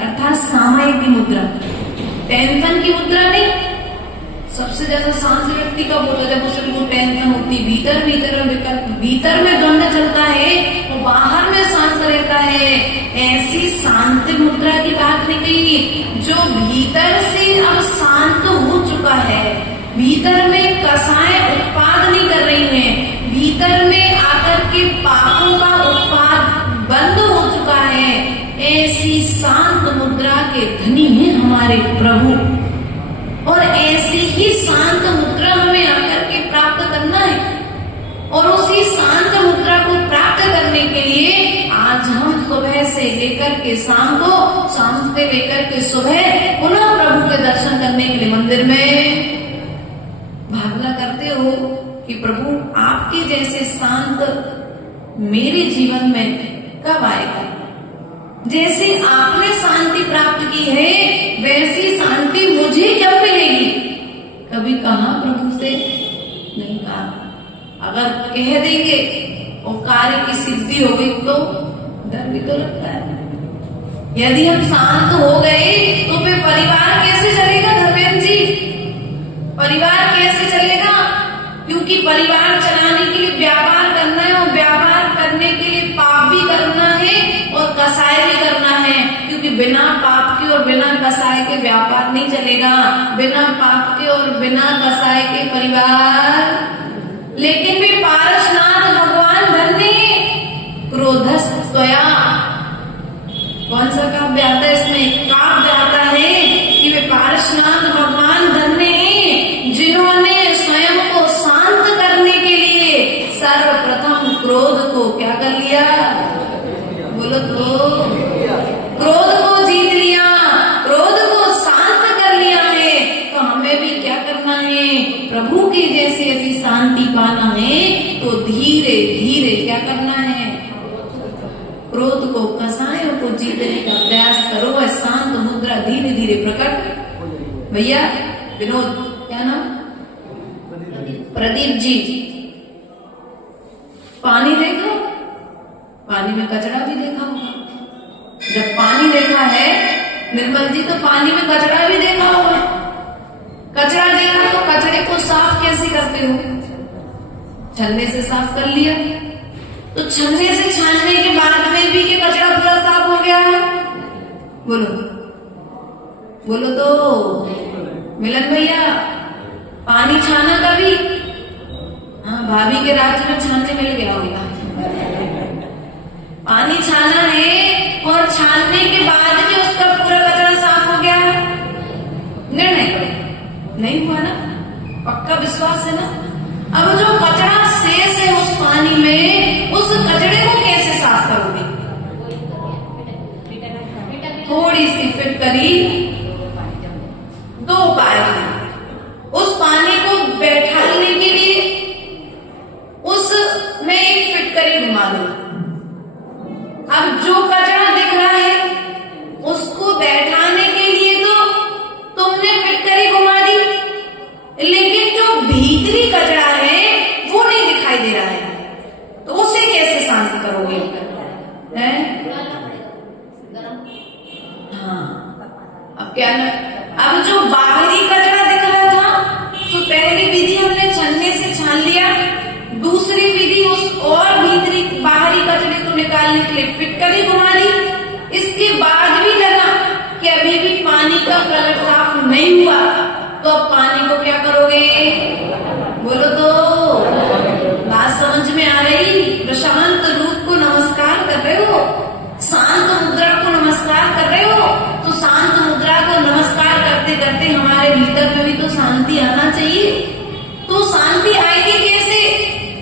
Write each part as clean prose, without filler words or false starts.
अर्थात सामायिक मुद्रा, टेंशन की मुद्रा नहीं, सबसे जैसे सांस व्यक्ति का होता है, जब उसे वो टेंशन होती, भीतर में द्वंद चलता है और बाहर में शांत रहता है। ऐसी शांति मुद्रा की बात नहीं कही। जो भीतर से अब शांत हो चुका है, भीतर में कसाएं उत्पाद नहीं कर रही हैं, भीतर में आकर के पापों का उत्पाद बंद हो चुका है, ऐसी शांत मुद्रा के धनी हैं हमारे प्रभु। और ऐसी ही शांत मुद्रा हमें आकर के प्राप्त करना है। और उसी शांत मुद्रा को प्राप्त करने के लिए आज हम सुबह से लेकर के शाम को, शाम से लेकर के सुबह पुनः प्रभु के दर्शन करने के लिए मंदिर में भावना करते हो कि प्रभु आपके जैसे शांत मेरे जीवन में कब आएगा। जैसे आपने शांति प्राप्त की है वैसी शांति मुझे कब मिलेगी। कभी कहा प्रभु से? नहीं कहा। अगर कह देंगे और कार्य की सिद्धि हो गई तो डर भी तो लगता है। यदि हम शांत हो गए तो फिर परिवार कैसे चलेगा धर्मेंद्र जी? परिवार कैसे चलेगा? क्योंकि परिवार चलाने के लिए व्यापार करना है और व्यापार करने के लिए पाप भी करना है और कसाय भी करना है। क्योंकि बिना पाप के और बिना कसाय के व्यापार नहीं चलेगा, बिना पाप के और बिना कसाय के परिवार। लेकिन भी पारसनाथ भगवान धन्य क्रोधस्त्वया, कौन सा काव्य आता है इसमें? काव्य आता है कि वे पारसनाथ भगवान धन्य हैं जिन्होंने स्वयं को शांत करने के लिए सर्वप्रथम क्रोध को क्या कर लिया? बोलो तो। क्रोध को जीत लिया, क्रोध को शांत कर लिया है। तो हमें भी क्या करना है? प्रभु की जैसे यदि शांति पाना है तो धीरे धीरे क्या करना है? क्रोध को, कसायों को जीतने का प्रयास करो। वह शांत मुद्रा धीरे धीरे प्रकट। भैया विनोद, क्या नाम? प्रदीप जी। पानी देखो, पानी में कचरा भी देखा होगा। जब पानी देखा है निर्मल जी तो पानी में कचरा भी देखा होगा। कचरा देखा तो कचरे को साफ कैसे करते हो? छन्ने से साफ कर लिया। तो छन्ने से छानने के बाद में भी कि कचरा पूरा साफ हो गया है? बोलो बोलो तो। मिलन भैया, पानी छाना कभी? हाँ, भाभी के राज में छानने मिल गया होगा। पानी छाना है और छानने के बाद कि उसका पूरा कचरा साफ हो गया है? निर्णय नहीं हुआ ना? पक्का विश्वास है ना? अब जो कचरा शेष है उस पानी में, उस कचरे को कैसे साफ करोगे? थोड़ी सी फिटकरी, दो उपाय हैं। उस पानी को बैठाने के लिए उसमें एक फिटकरी घुमा दो। अब जो कचरा दिख रहा है उसको बैठाने के लिए तो तुमने फिटकरी घुमा दी, लेकिन जो भीतरी कचरा है वो नहीं दिखाई दे रहा है, तो उसे कैसे शांत करोगे? हाँ, अब क्या ना? अब जो बाहरी कचरा दिख रहा था तो पहली विधि हमने छन्ने से छान लिया, दूसरी विधि उस और भीतरी बाहरी कचरे को निकालने के लिए फिटकरी घुमा दी। इसके बाद भी लगा कि अभी भी पानी का कलर साफ नहीं हुआ, तो अब पानी को क्या करोगे? बोलो तो। बात समझ में आ रही? प्रशांत रूप को नमस्कार कर रहे हो, शांत मुद्रा को नमस्कार कर रहे हो, तो शांत मुद्रा को नमस्कार करते करते हमारे भीतर में भी तो शांति आना चाहिए। तो शांति आएगी कैसे?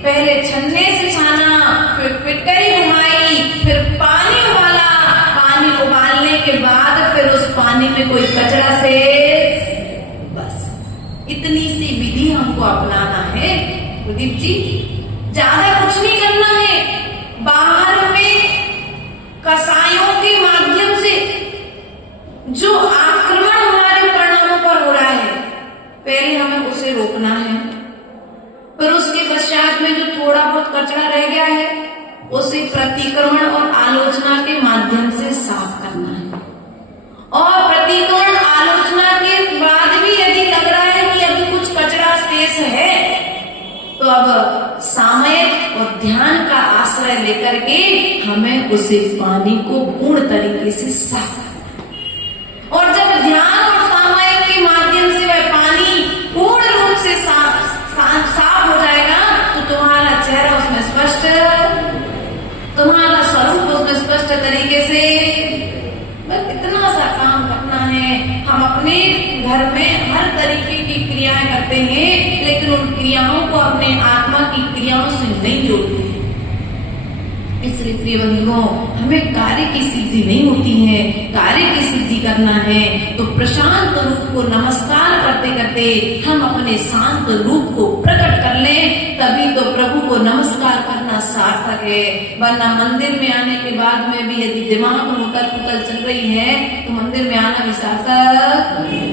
पहले छन्ने से छाना, फिर फिटकरी घुमाई, फिर पानी उबाला, पानी उबालने के बाद फिर उस पानी में कोई कचरा से, बस इतनी सी विधि हमको अपनाना है प्रदीप जी। ज्यादा कुछ नहीं करना है। बाहर में कसायों के माध्यम से जो आक्रमण हमारे परिणामों पर हो रहा है, पहले हमें उसे रोकना है। फिर उसके पश्चात में जो थोड़ा बहुत कचरा रह गया है उसे प्रतिक्रमण और आलोचना के माध्यम से साफ करना है। और प्रतिक्रमण आलोचना के बाद भी यदि लग रहा है कि अभी कुछ कचरा तो अब सामयिक और ध्यान का आश्रय लेकर के हमें उसे पानी को पूर्ण तरीके से साफ करना, और जब ध्यान और सामयिक के माध्यम से वह पानी पूर्ण रूप से साफ हो जाएगा तो तुम्हारा चेहरा उसमें स्पष्ट, तुम्हारा स्वरूप उसमें स्पष्ट तरीके से। बस इतना सा काम करना है। हम अपने घर में हर तरीके की क्रियाएं करते हैं, लेकिन उन क्रियाओं को अपने आत्मा की क्रियाओं से नहीं जोड़ते हैं। इसलिए प्रिय बंधुओं, हमें कार्य की सिद्धि नहीं होती है। कार्य की सिद्धि करना है तो प्रशांत रूप को नमस्कार करते करते हम अपने शांत रूप को प्रकट कर लें, तभी तो प्रभु को नमस्कार करना सार्थक है। वरना मंदिर में आने के बाद में भी यदि दिमाग में उथल पुथल चल रही है तो मंदिर में आना भी सार्थक।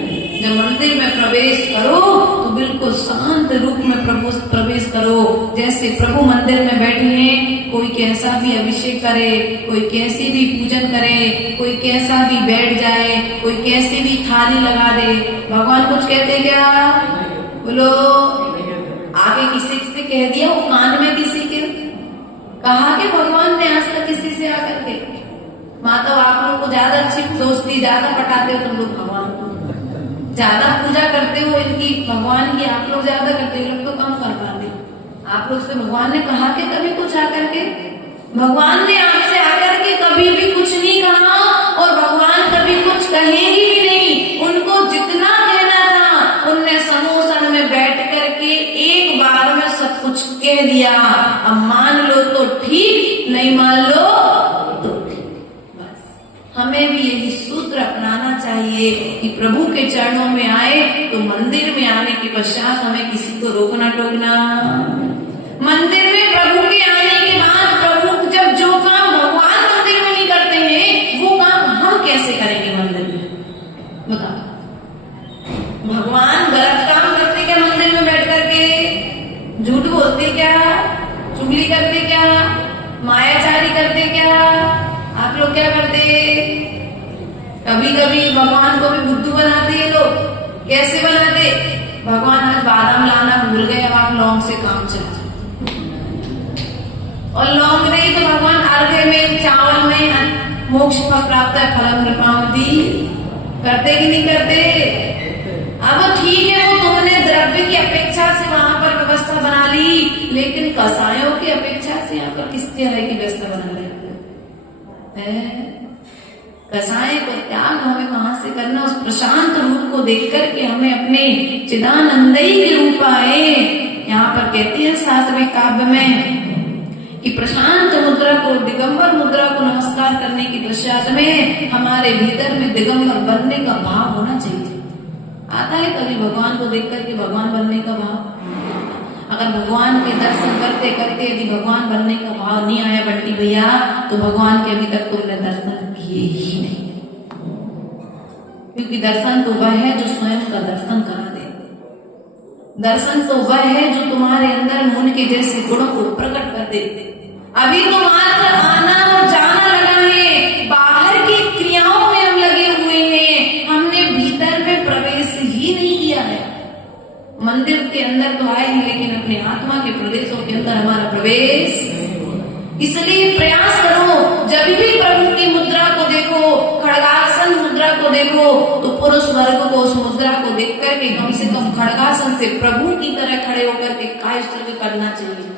जब मंदिर में प्रवेश करो तो बिल्कुल शांत रूप में प्रवेश करो। जैसे प्रभु मंदिर में बैठे हैं, कोई कैसा भी अभिषेक करे, कोई कैसी भी पूजन करे, कोई कैसा भी बैठ जाए, कोई कैसी भी थाली लगा दे, भगवान कुछ कहते क्या? बोलो, आगे किसी से कह दिया, वो कान में किसी के कहा कि भगवान ने आज तक किसी से आकर के, माता आप लोग को ज्यादा अच्छी दोस्ती, ज्यादा पटाते हो तुम लोग, भगवान को ज्यादा पूजा करते हो इनकी, भगवान की आप लोग ज्यादा करते हो, लोग तो कम कर पाते। आप लोग से भगवान ने कहा कि कभी कुछ आकर के, भगवान ने आपसे आकर के कभी भी कुछ नहीं कहा, और भगवान कभी कुछ कहेंगे भी नहीं। उनको जितना कहना था उनने समोसन में बैठ करके एक बार में सब कुछ कह दिया। अब मान लो तो ठीक, नहीं मान लो तो ठीक। बस हमें भी यही सूत्र अपनाना चाहिए कि प्रभु के चरणों में आए तो मंदिर में आने के पश्चात हमें किसी को रोकना टोकना। मंदिर में प्रभु के आने के बाद प्रभु जब जो काम भगवान मंदिर में नहीं करते हैं वो काम हम कैसे करेंगे मंदिर में? बताओ, भगवान गलत काम करते क्या मंदिर में बैठ करके? झूठ बोलते क्या? चुगली करते क्या? मायाचारी करते क्या? आप लोग क्या करते? कभी कभी भगवान को भी बुद्धू बनाते हैं लोग। कैसे बनाते? भगवान आज बादाम लाना भूल गए, अब आप लौंग से काम चला, और लौंग नहीं तो भगवान अर्घ्य में, चावल में मोक्ष फल प्राप्त है, फलम कृपावती करते कि नहीं करते? अब ठीक है, वो तुमने द्रव्य की अपेक्षा से वहां पर व्यवस्था बना ली, लेकिन कसायों की अपेक्षा से यहाँ पर किस तरह की व्यवस्था बना रहे हैं? कसाय को त्याग हमें वहां से करना, उस प्रशांत रूप को देख करके हमें अपने चिदानंदई के रूप आए। यहाँ पर कहती है 7वें काव्य में कि प्रशांत मुद्रा को, दिगंबर मुद्रा को नमस्कार करने के पश्चात में हमारे भीतर में दिगंबर बनने का भाव होना चाहिए। आता है कभी भगवान को देख करके भगवान बनने का भाव? अगर भगवान के दर्शन करते करते यदि भगवान बनने का भाव नहीं आया बंटी भैया, तो भगवान के अभी तक तुमने दर्शन किए ही नहीं। क्योंकि दर्शन तो वह है जो स्वयं का दर्शन करा दे। दर्शन तो वह है जो तुम्हारे अंदर मुन के जैसे गुणों को प्रकट कर दे। अभी तो मात्र आना और जाना लगा है, बाहर की क्रियाओं में हम लगे हुए हैं, हमने भीतर में प्रवेश ही नहीं किया है। मंदिर के अंदर तो आए हैं, लेकिन अपने आत्मा के प्रदेशों के अंदर हमारा प्रवेश। इसलिए प्रयास करो, जब भी प्रभु की मुद्रा को देखो, खड़गासन मुद्रा को देखो, तो पुरुष वर्ग को उस मुद्रा को देख करके कम से कम खड़गासन से प्रभु की तरह खड़े होकर के कायस्थ करना चाहिए।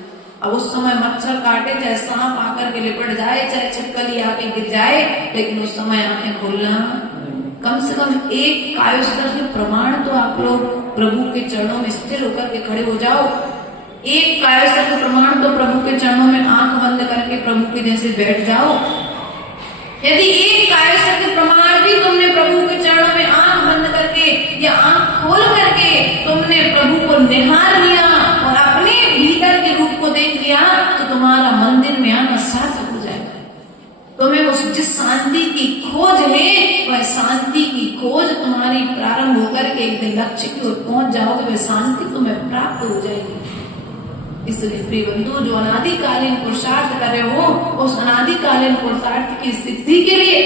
अब उस समय मच्छर काटे, चाहे सांप आकर के लिपट जाए, चाहे छिपकली आके गिर जाए, लेकिन उस समय आंखें खोलना, कम से कम एक कायोस्तर के प्रमाण तो आप लोग प्रभु के चरणों में स्थिर होकर के खड़े हो जाओ। एक कायोस्तर के प्रमाण तो प्रभु के चरणों में आंख बंद करके प्रभु के जैसे बैठ जाओ। यदि एक कायोस्तर के प्रमाण भी तुमने प्रभु के चरणों में आंख बंद करके या आंख खोल करके तुमने प्रभु को निहार लिया और अपने भीतर के रूप को देख लिया, तो तुम्हारा मंदिर में आना सार्थक हो जाएगा। तुम्हें उस जिस शांति की खोज है, वह शांति की खोज तुम्हारी प्रारंभ होकर के एक दिन लक्ष्य की ओर पहुंच जाओगे, वह शांति तुम्हें प्राप्त हो जाएगी। इसलिए प्रिय बंधु, जो अनादिकालीन पुरुषार्थ कर रहे हो, उस अनादिकालीन पुरुषार्थ की सिद्धि के लिए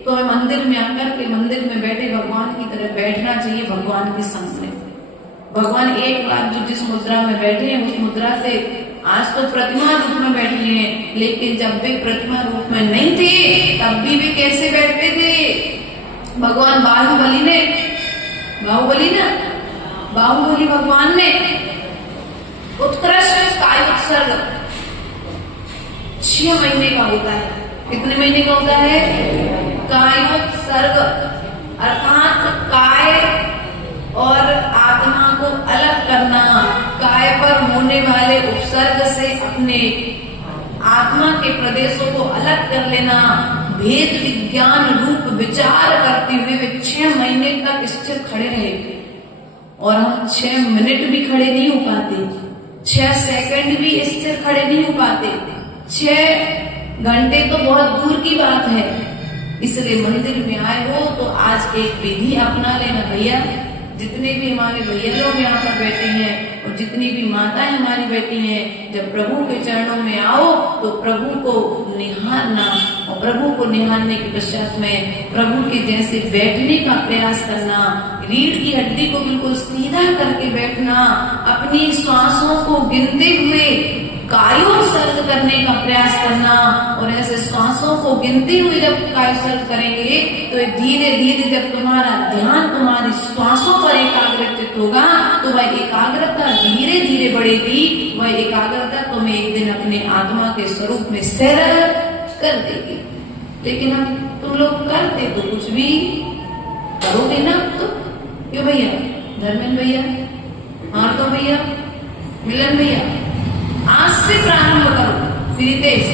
तो मंदिर में आकर के मंदिर में बैठे भगवान की तरह बैठना चाहिए, भगवान के संग में। भगवान एक बार जो जिस मुद्रा में बैठे हैं उस मुद्रा से आज तो प्रतिमा रूप में बैठे हैं, लेकिन जब वे प्रतिमा रूप में नहीं थे तब भी वे कैसे बैठते थे। भगवान बाहुबली भगवान ने उत्कृष्ट कायोत्सर्ग 6 महीने का होता है। कितने महीने का होता है? कायोत्सर्ग अर्थात काय और आत्मा को अलग करना, काय पर होने वाले उपसर्ग से अपने आत्मा के प्रदेशों को अलग कर लेना, भेद विज्ञान रूप विचार करते हुए वे 6 महीने तक स्थिर खड़े रहे। और हम 6 मिनट भी खड़े नहीं हो पाते, 6 सेकंड भी स्थिर खड़े नहीं हो पाते, 6 घंटे तो बहुत दूर की बात है। इसलिए मंदिर में आए हो तो आज एक विधि अपना लेना भैया। जितने भी हमारे भैया लोग यहाँ पर बैठे हैं और जितनी भी माताएं हमारी बैठी हैं, जब प्रभु के चरणों में आओ तो प्रभु को निहारना, और प्रभु को निहारने के पश्चात में प्रभु के जैसे बैठने का प्रयास करना, रीढ़ की हड्डी को बिल्कुल सीधा करके बैठना, अपनी श्वासों को गिनते हुए कायोत्सर्ग करने का प्रयास करना। और ऐसे श्वासों को गिनते हुए जब कायोत्सर्ग करेंगे तो धीरे धीरे जब तुम्हारा ध्यान तुम्हारी श्वासों पर एकाग्रचित होगा तो वह एकाग्रता धीरे धीरे बढ़ेगी। वह एकाग्रता तुम्हें एक दिन अपने आत्मा के स्वरूप में स्थिर कर देगी। लेकिन हम तुम लोग करते तो कुछ भी करोगे ना, तो क्यों भैया? धर्मेंद्र भैया, हाँ तो भैया, मिलन भैया, आज से प्रारंभ करो। प्रीतेश,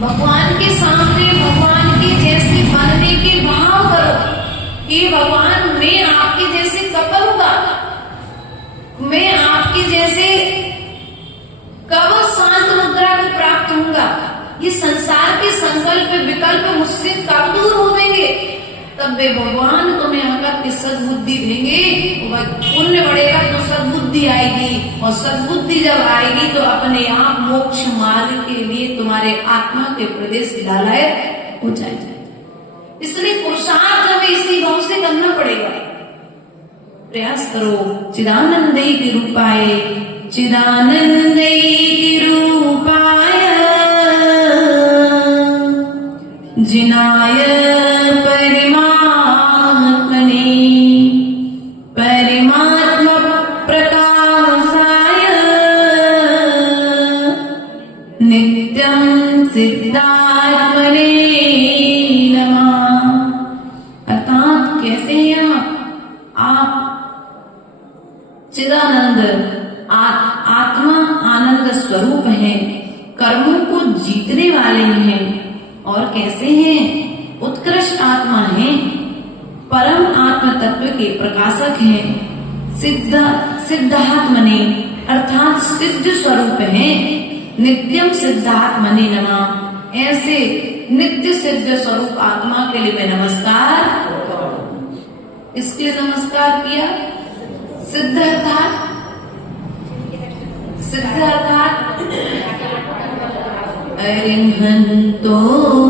भगवान के सामने भगवान के जैसे बनने के भाव करो कि भगवान मैं आपके जैसे कब बनूंगा, मैं आपके जैसे कब शांत मुद्रा को प्राप्त होऊंगा, ये संसार के संकल्प विकल्प मुझसे कब दूर होंगे। तब वे भगवान तुम्हें आकर के सद्बुद्धि देंगे, वह पुण्य बढ़ेगा तो सद्बुद्धि आएगी, और सद्बुद्धि जब आएगी तो अपने आप मोक्ष मार्ग के लिए तुम्हारे आत्मा के प्रदेश लालय हो जाएगा। इसलिए पुरुषार्थ हमें इसी भाव से करना पड़ेगा। प्रयास करो। चिदानंदे की रूपाय, चिदानंदे की रूपाय, जिनाय परिमात्मने, परिमात्मा प्रकाशाय, नित्यं सिद्धात्मने नमः। अर्थात कैसे हैं आप? चिदानंद आत्मा आनंद स्वरूप है, कर्मों को जीतने वाले हैं। और कैसे हैं? उत्कृष्ट आत्मा है, परम आत्म तत्व के प्रकाशक हैं, सिद्धात्मने अर्थात सिद्ध स्वरूप है। नित्यम सिद्धात्मने नमः। ऐसे नित्य सिद्ध स्वरूप आत्मा के लिए मैं नमस्कार, इसके लिए नमस्कार किया। सिद्ध अर्थात अरिहंतो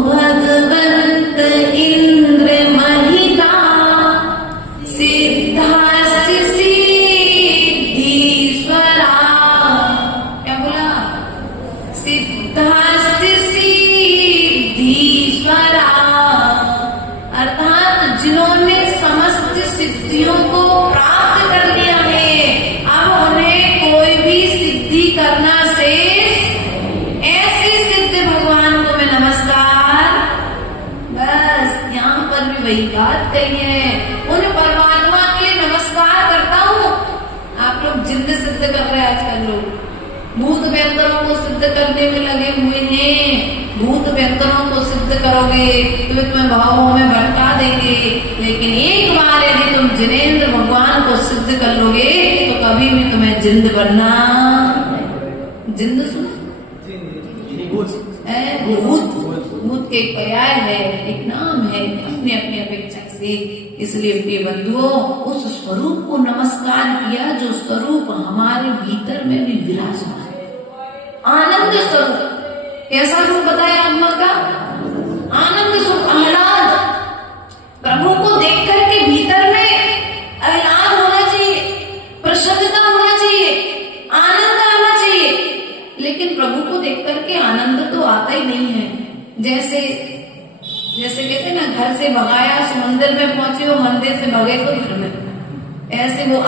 भगवंत इंद्र महिता, सिद्धास्ति सिद्धीश्वरा। क्या बोला? सिद्धास्ति सिद्धीश्वरा अर्थात जिन्होंने समस्त सिद्धियों को प्राप्त कर लिया है, अब उन्हें कोई भी सिद्धि करना शेष। ऐसे सिद्ध भगवान को मैं नमस्कार। बस यहाँ पर भी वही बात कही है, उन परमात्मा के लिए नमस्कार करता हूँ। आप लोग जिंद सिद्ध कर रहे हैं आजकल, लोग भूत व्यंतरों को सिद्ध करने में लगे हुए हैं। भूत व्यंतरों को सिद्ध करोगे तो तुम्हें भावों में भटका देंगे, लेकिन एक बार यदि तुम जिनेंद्र भगवान को सिद्ध कर लोगे तो कभी भी तुम्हें जिंद बनना। जिंद सुन, भूत के एक पर्याय है, एक नाम है अपने अपनी अपेक्षा से। इसलिए प्रिय बंधुओं, उस स्वरूप को नमस्कार किया जो स्वरूप हमारे भीतर में भी विराजमान है। आनंद स्वरूप। कैसा रूप बताया आत्मा का? आनंद स्वरूप, आह्लाद। प्रभु को देख करके भीतर में आह्लाद होना चाहिए। घर से भगाया, उस मंदिर में पहुंचे, वो मंदिर से भगे तो घर में। ऐसे वो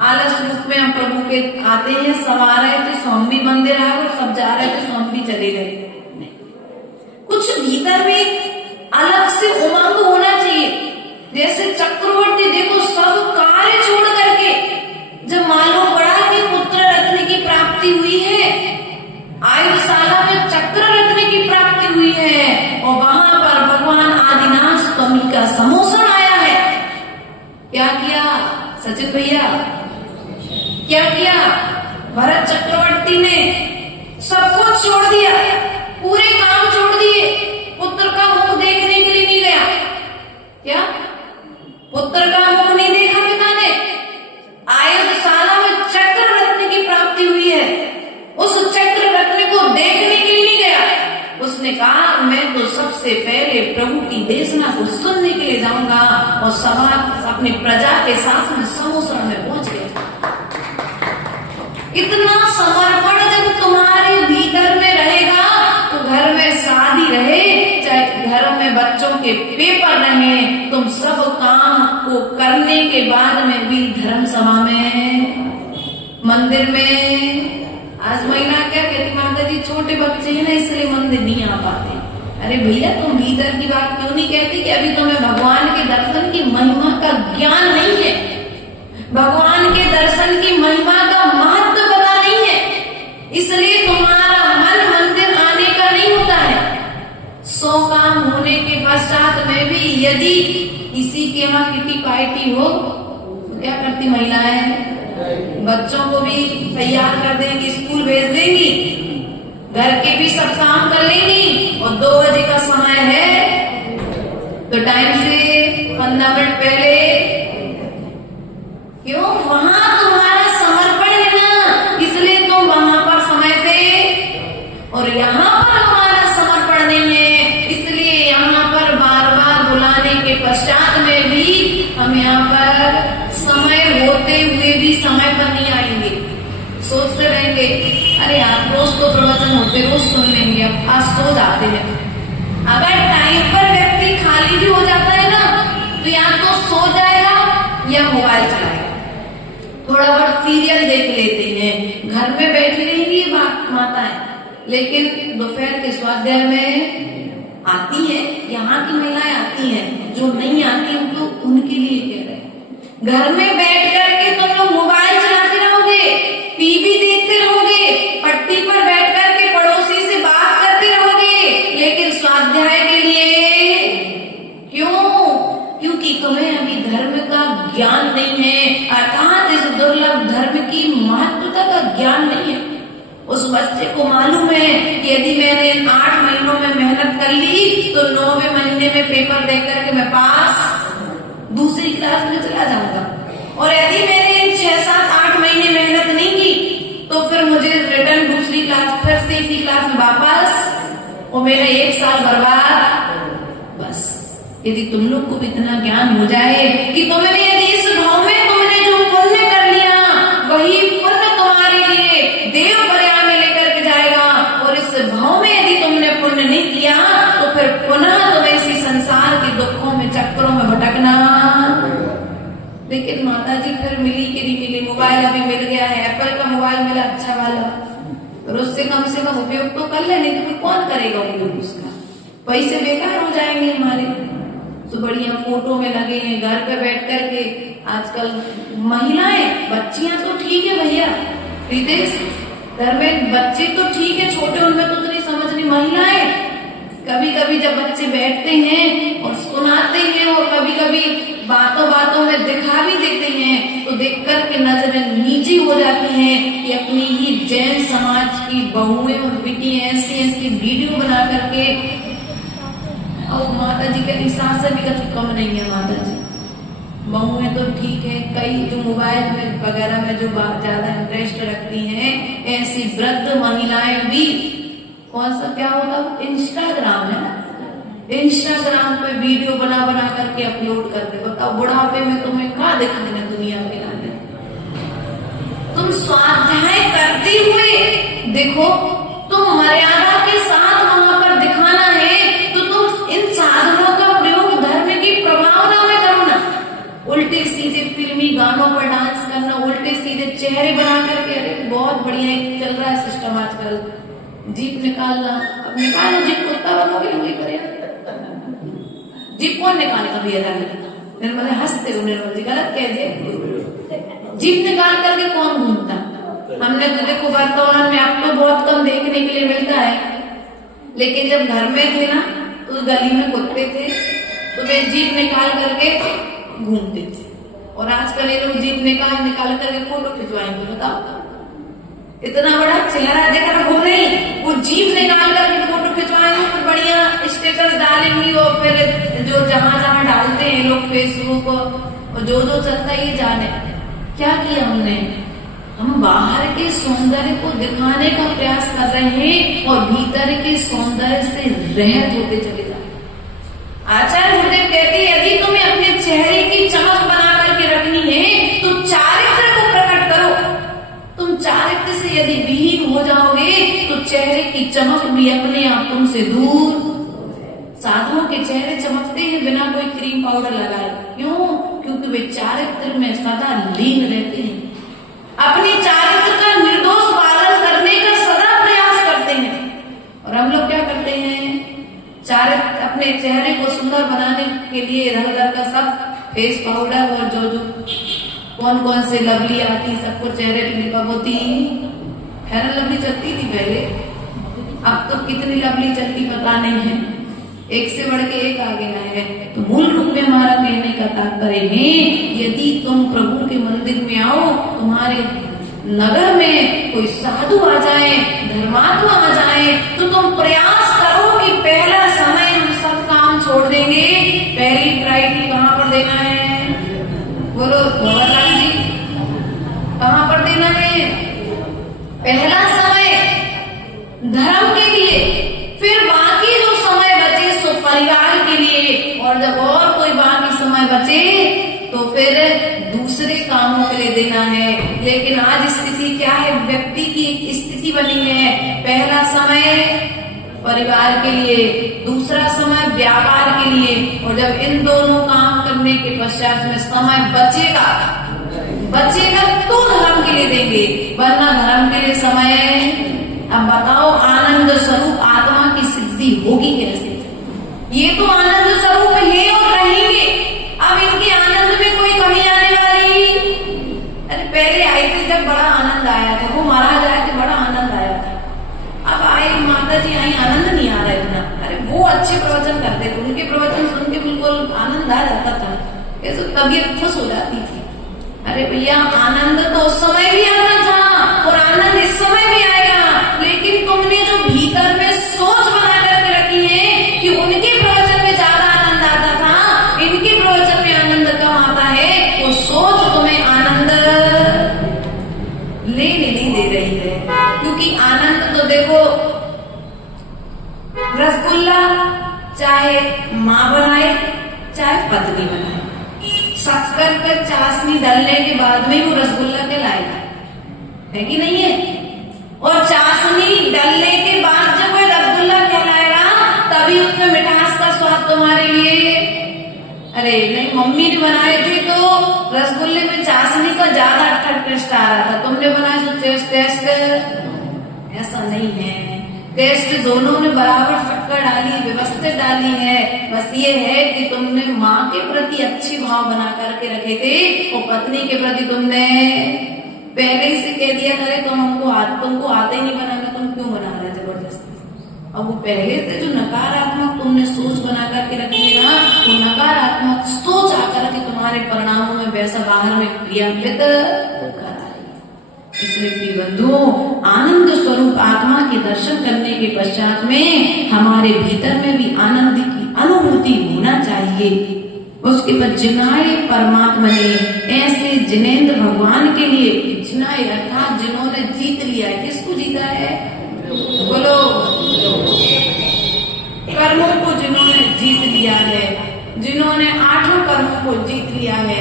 आलस रूप में हम प्रभु के आते हैं। सब आ रहे थे सो हम भी मंदिर आ गए, सब जा रहे थे सो हम भी चले गए। कुछ भीतर में अलग से उमंग होना चाहिए। जैसे चक्रवर्ती देखो सब कार्य छोड़ करके जब मालूम पड़ा कि पुत्र रत्न की प्राप्ति हुई है, आयुधशाला में चक्र रत्न की प्राप्ति हुई है, और वहां पर भगवान आदिनाथ स्वामी का समोसन आया है। क्या किया सचित भैया, क्या किया? भरत चक्रवर्ती ने सब कुछ छोड़ दिया, पूरे काम छोड़ दिए, पुत्र का मुख देखने के लिए नहीं गया। क्या पुत्र का मुख नहीं देखा पिता ने? आयुधशाला में चक्र रत्न की प्राप्ति हुई है, उस चक्र रत्न को देखने के लिए नहीं गया। उसने कहा मैं तो सबसे पहले प्रभु की देशना को सुनने के लिए जाऊंगा, और सभा अपनी प्रजा के साथ में समोसण में पहुंच गया। इतना समर्पण जब तुम्हारे भीतर में रहेगा तो घर में शादी रहे, चाहे घर में बच्चों के पेपर रहे, तुम सब काम को करने के बाद में भी धर्म सभा में, मंदिर में। आज महिला क्या कहती, माता जी छोटे बच्चे हैं ना इसलिए मंदिर नहीं आ पाते। अरे भैया तुम भीतर की बात क्यों नहीं कहती कि अभी तुम्हें भगवान के दर्शन की महिमा का ज्ञान नहीं है, भगवान के दर्शन की महिमा का महत्व पता नहीं है, इसलिए तुम्हारा मन मंदिर आने का नहीं होता है। 100 काम होने के पश्चात में भी यदि किसी के यहाँ किटी पार्टी हो तो क्या करती महिलाएं? बच्चों को भी तैयार कर देंगी, स्कूल भेज देंगी, घर के भी सब काम कर लेंगी, और 2 बजे का समय है तो टाइम से 15 मिनट पहले। क्यों? वहां तुम्हारा समर्पण है ना, इसलिए तुम वहां पर समय से, और यहाँ पर हमारा समर्पण नहीं है, इसलिए यहाँ पर बार बार बुलाने के पश्चात में भी हम यहाँ पर समय होते हुए भी समय पर नहीं आएंगे। सोचते रहेंगे अरे आप रोज तो प्रवचन होते, रोज सुन लेंगे, अब आज सो जाते हैं। अगर टाइम पर व्यक्ति खाली भी हो जाता है ना तो या तो सो जाएगा या मोबाइल चलाएगा, थोड़ा बहुत सीरियल देख लेते हैं, घर में बैठी रहेंगी माताएं, लेकिन दोपहर के स्वाध्याय में आती है, यहाँ की महिलाएं आती हैं, जो नहीं आती हैं तो उनके लिए कह रहे हैं। घर में बैठ करके तुम लोग मोबाइल चलाते रहोगे, टीवी देखते रहोगे, पट्टी पर बैठ करके पड़ोसी से बात करते रहोगे, लेकिन स्वाध्याय के लिए क्यों? क्योंकि तुम्हें अभी धर्म का ज्ञान नहीं है, अर्थात इस दुर्लभ धर्म की महत्वता का ज्ञान नहीं है। उस बच्चे को मालूम है कि यदि मैंने 8 महीनों में मेहनत कर ली तो 9वें महीने में पेपर देख करके मैं पास दूसरी क्लास में चला जाऊंगा, और यदि मैंने 6, 7, 8 महीने मेहनत नहीं की तो फिर मुझे रिटर्न दूसरी क्लास, फिर से इसी क्लास में वापस, और मेरा 1 साल बर्बाद। बस यदि तुम लोग को भी इतना ज्ञान हो जाए कि तुमने यदि इस भाव में तुमने जो पुण्य कर लिया वही पुण्य तुम्हारे लिए देव प्रयाग में लेकर के जाएगा, और इस भाव में यदि तुमने पुण्य नहीं किया तो फिर पुनः तुम्हें इसी संसार के दुखों में, चक्रों में भटकना। लेकिन माता जी फिर मिली कि नहीं मिली, मोबाइल अभी मिल गया है, एप्पल का मोबाइल मिला अच्छा वाला, और उससे कम उपयोग तो कर लेने, तो फिर कौन करेगा उपयोग उसका? पैसे बेकार हो जाएंगे हमारे। तो बढ़िया फोटो में लगे हैं, घर पे बैठ करके। आजकल महिलाएं, बच्चियां तो ठीक है भैया, विदेश घर में बच्चे तो ठीक है छोटे, उनमें तो इतनी समझ नहीं। महिलाएं कभी कभी जब बच्चे बैठते हैं और सुनाते हैं, और कभी कभी बातों बातों में दिखा भी देते हैं, तो देख करके नजरें नीची हो जाती हैं कि अपनी ही जैन समाज की बहुएं और बेटी ऐसी वीडियो बना करके, और माता जी के हिसाब से भी कभी कम नहीं है। माता जी बहुएं तो ठीक है, कई जो मोबाइल में वगैरह में जो ज्यादा इंटरेस्ट रखती हैं, ऐसी वृद्ध महिलाएं भी, कौन सा क्या होता है, इंस्टाग्राम है ना, इंस्टाग्राम पे वीडियो बना बना करके अपलोड करते। बताओ बुढ़ापे में तुम्हें क्या दिखाने दुनिया के लाने? तुम स्वाध्याय करते हुए देखो, तुम मर्यादा के साथ वहां पर दिखाना है, तो तुम इन साधनों का सीधे फिल्मी गानों पर डांस करना, उल्टे सीधे चेहरे बना करके, अरे बहुत बढ़िया चल रहा है सिस्टम आजकल। जीप निकालना, अब निकालो जीप, कुत्ता बनोगे उंगली पर। जीप कौन निकालेगा भैया? निर्मल हंसते हो, निर्मल जी गलत कह दिए। जीप निकाल करके कौन घूमता? हमने तो देखो वर्तमान में अब तो बहुत कम देखने के लिए मिलता है, लेकिन जब घर में थे ना तो गली में कुत्ते थे तो वे जीप निकाल करके घूमते थे। और आजकल ये लोग जीप निकाल करके फोटो खिंचवाएंगे। बताओ, इतना बड़ा चेहरा देख रहा हो नहीं, वो जीप निकाल करके फोटो खिंचवाएंगे तो बढ़िया स्टेटस डालेंगी। और फिर जो जहां डालते हैं लोग फेसबुक और जो चलता है ये जाने क्या किया हमने। हम बाहर के सौंदर्य को दिखाने का प्रयास कर रहे हैं और भीतर के सौंदर्य से रहित होते चले जा रहे। आचार्य गुरुदेव कहते हैं यदि तुम्हें अपने चेहरे की चमक बना करके रखनी है तो चारित्र को प्रकट करो। तुम चारित्र से यदि विहीन हो जाओगे तो चेहरे की चमक भी अपने आप तुमसे दूर। साधुओं के चेहरे चमकते हैं बिना कोई क्रीम पाउडर लगाए। क्यों? क्योंकि वे चारित्र में सदा लीन रहते हैं, अपनी चारित्र का निर्दोष पालन करने का सदा प्रयास करते हैं। और हम लोग क्या करते हैं? चारित्र अपने चेहरे को सुंदर बनाने के लिए रंग का सब फेस पाउडर और जो कौन से लवली आती सबको चेहरे पे लिपा होती। फेयर लवली चलती थी पहले, अब तो कितनी लवली चलती पता नहीं है, एक से बढ़ के एक आगे आए हैं। तो मूल रूप में हमारा कहने का तात्पर्य है यदि तुम प्रभु के मंदिर में आओ, तुम्हारे नगर में कोई साधु आ जाए, धर्मात्मा आ जाए, तो तुम प्रयास करो कि पहला समय हम सब काम छोड़ देंगे। पहली प्रायोरिटी कहाँ पर देना है? बोलो भगवान जी, कहाँ पर देना है? पहला समय धर्म के लिए, फिर बाकी जो समय बचे सो परिवार के लिए, और जब और कोई बाकी समय बचे तो फिर दूसरे कामों के लिए देना है। लेकिन आज स्थिति क्या है? व्यक्ति की एक स्थिति बनी है, पहला समय परिवार के लिए, दूसरा समय व्यापार के लिए, और जब इन दोनों काम करने के पश्चात में समय बचेगा तो धर्म के लिए देंगे, वरना धर्म के लिए समय। अब बताओ आनंद स्वरूप आत्मा की सिद्धि होगी कैसे? ये तो आनंद स्वरूप है और रहेंगे। अब इनके आनंद में कोई कमी आने वाली? अरे पहले आए थे जब बड़ा आनंद आया था, वो महाराज आए थे बड़ा आनंद आया था। अब आए माता जी आई, आनंद नहीं आ रहा है इतना। अरे वो अच्छे प्रवचन करते थे, उनके प्रवचन सुन के बिल्कुल आनंद आ जाता था, ऐसे तबीयत खुश हो जाती थी। अरे भैया आनंद तो उस समय भी आना था और आनंद इस समय भी आएगा, लेकिन तुमने जो भीतर में सोच बना करके रखी है कि उनके प्रवचन में ज्यादा आनंद आता था, इनके प्रवचन में आनंद कम आता है, वो सोच तुम्हें आनंद लेने नहीं दे रही है। क्योंकि आनंद तो देखो, रसगुल्ला चाहे माँ बनाए चाहे पत्नी बनाए, शक्कर पर चाशनी डालने के बाद में वो रसगुल्ला कहलाएगा, है कि नहीं है? और चाशनी डालने के बाद जब वो रसगुल्ला कहलाएगा तभी उसमें मिठास का स्वाद तुम्हारे लिए। अरे नहीं, मम्मी ने बनाए थे तो रसगुल्ले में चाशनी का ज्यादा अच्छा टेस्ट आ रहा था, तुमने बनाए तो टेस्ट ऐसा नहीं है। टेस्ट दोनों ने बराबर शक्कर डाली, व्यवस्थित डाली है। बस ये है कि तुमने माँ के प्रति अच्छे भाव बना करके रखे थे और पत्नी के प्रति तुमने पहले ही से कह दिया करे तुमको आते ही नहीं बनाना, तुम क्यों बना रहे जबरदस्ती। अब वो पहले से जो नकारात्मक तुमने सोच बना करके रखी है ना, वो नकारात्मक सोच आकर के तुम्हारे परिणामों में वैसा बाहर में क्रियान्वित होगा। इसलिए प्रिय बंधुओं, आनंद स्वरूप आत्मा के दर्शन करने के पश्चात में हमारे भीतर में भी आनंद की अनुभूति होना चाहिए। उसके बाद जिनाए परमात्मा ने ऐसे जिनेंद्र भगवान के लिए, जिनाए अर्थात जिन्होंने जीत लिया है। किसको जीता है? बोलो, कर्मों को जिन्होंने जीत लिया है, जिन्होंने 8 कर्मों को जीत लिया है,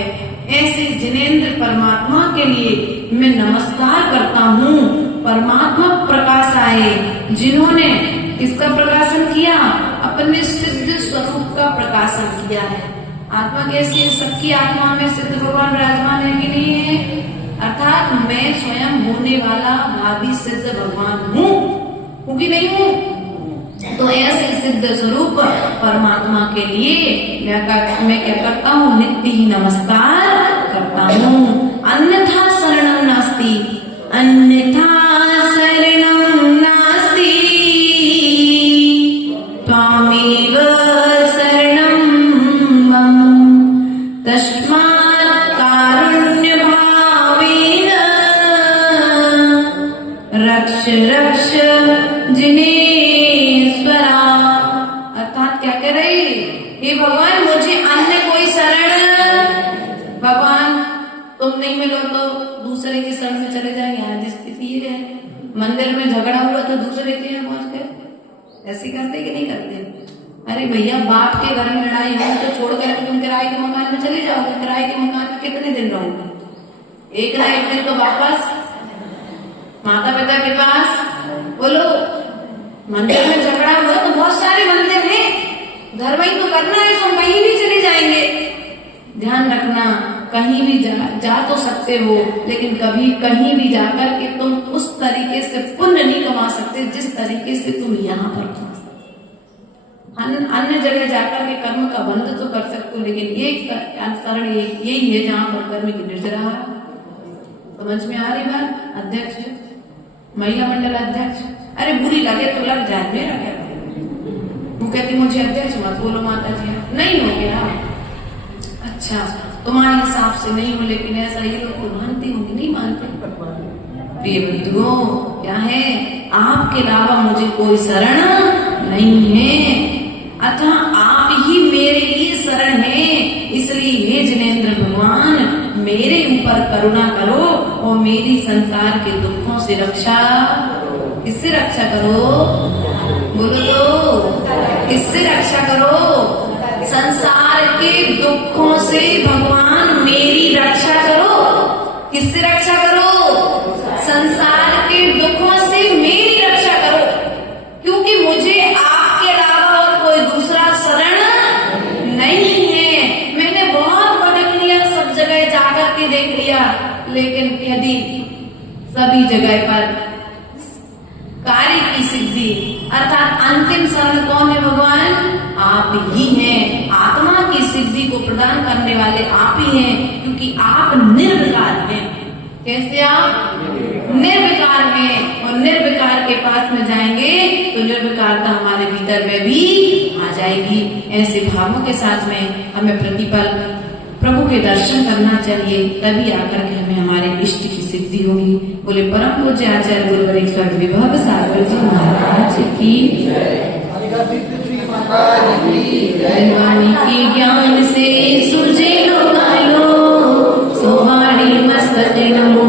ऐसे जिनेंद्र परमात्मा के लिए मैं नमस्कार करता हूँ। परमात्मा प्रकाश आए, जिन्होंने किसका प्रकाशन किया? अपने सिद्ध स्वरूप का प्रकाशन किया है। आत्मा कैसी है? सबकी आत्मा में सिद्ध भगवान विराजमान है कि नहीं है? अर्थात मैं स्वयं होने वाला भावी सिद्ध भगवान हूँ कि नहीं हूँ? तो ऐसे सिद्ध स्वरूप परमात्मा के लिए मैं क्या करता हूँ? नित्य ही नमस्कार करता हूँ। अन्यथा शरणं नास्ति, अन्यथा शरणं नास्ति, त्वामेव शरणं मम, तस्मात् कारुण्य भावेन रक्ष रक्ष जिनेश्वरा। अर्थात क्या कह रहे? हे भगवान, मुझे अन्य कोई शरण, भगवान तुम नहीं मिलो तो दूसरे की शरण में चले जाएंगे। आज स्थिति ये है, मंदिर में झगड़ा हुआ तो दूसरे के यहाँ पहुंच गए। ऐसे करते कि नहीं करते? अरे भैया, बाप के घर में लड़ाई हो तो छोड़ कर तुम किराए के मकान में चले जाओगे। किराए के मकान में कितने दिन रहोगे? एक ना एक दिन तो वापस माता पिता के पास। बोलो, मंदिर में झगड़ा हुआ तो बहुत सारे मंदिर हैं, घर वही तो करना है, तो कहीं भी चले जाएंगे। ध्यान रखना, कहीं भी जा तो सकते हो, लेकिन कभी कहीं भी जाकर के तुम उस तरीके से पुण्य नहीं कमा सकते जिस तरीके से तुम यहाँ पर कमा सकते। अन्य जगह जाकर के कर्म का बंध तो कर सकते हो, लेकिन ये शरण यही है जहाँ पर कर्म की निर्जरा। समझ में आ रही बात? अध्यक्ष, महिला मंडल अध्यक्ष, अरे बुरी लगे तो लग जाए, मेरा क्या? वो कहती मुझे अध्यक्ष मत बोलो माता जी। नहीं हो गया? अच्छा, तुम्हारे हिसाब से नहीं हो, लेकिन ऐसा ये लोग तो मानते होंगे, नहीं मानते? प्रिय बंधुओं, क्या है? आपके अलावा मुझे कोई शरण नहीं है, अतः आप ही मेरे लिए शरण है। इसलिए हे जिनेंद्र भगवान, मेरे ऊपर करुणा करो और मेरी संसार के दुखों से रक्षा। किससे रक्षा करो? बोलो तो, किससे रक्षा करो? संसार के दुखों से भगवान मेरी रक्षा करो। किससे रक्षा करो? संसार के दुखों से मेरी रक्षा करो, क्योंकि मुझे आपके अलावा और कोई दूसरा शरण नहीं है। मैंने बहुत भटक लिया, सब जगह जाकर के देख लिया, लेकिन यदि सभी जगह पर कार्य की सिद्धि अर्थात अंतिम शरण कौन है? भगवान आप ही हैं। आत्मा की सिद्धि को प्रदान करने वाले आप ही हैं, क्योंकि आप निर्विकार हैं। कैसे? आप निर्विकार हैं, और निर्विकार के पास में जाएंगे तो निर्विकारता हमारे भीतर में भी आ जाएगी। ऐसे भावों के साथ में हमें प्रतिपल प्रभु के दर्शन करना चाहिए, तभी आकर के हमें हमारे इष्ट की सिद्धि होगी। बोले परम पूज्य आचार्य गुरुवर विभव सागर जी महाराज की की ज्ञान से सुजे लो गायो, सोहाड़ी मस्तक नमो